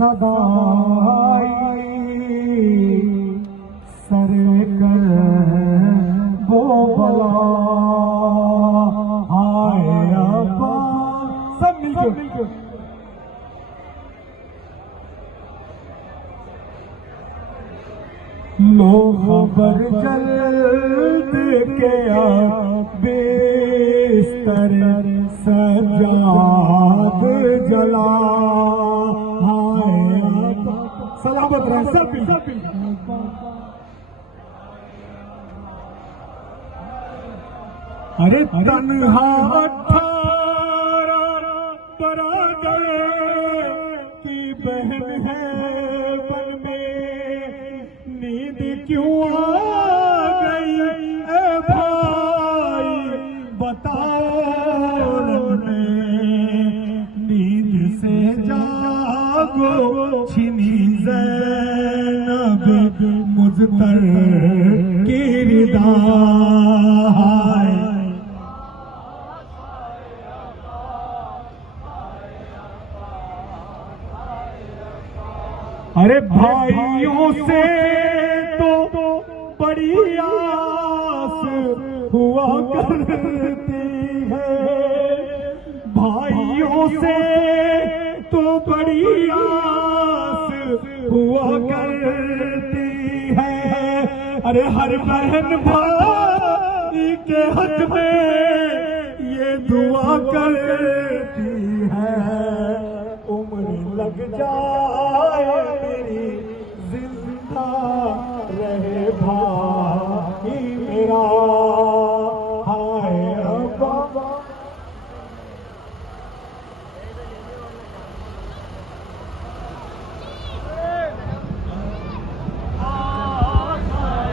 सदाई सर कर वो बला हाय अब्बा। सब मिलकर लो खबर जल्द के बिस्तर सजाद जला हाय अब्बा। सलामत रहे सब अरे तन्हा 18 बरादर की बहन है बन में नींद क्यों आ गई ए भाई बताओ नींद से जागो छिनी ज़ैनब मुज़्तर की रिदा। अरे भाइयों से तो बड़ी आस हुआ करती है, भाइयों से तो बड़ी आस हुआ करती है। अरे हर बहन भाई के हक में ये दुआ करती है, उम्र लग जा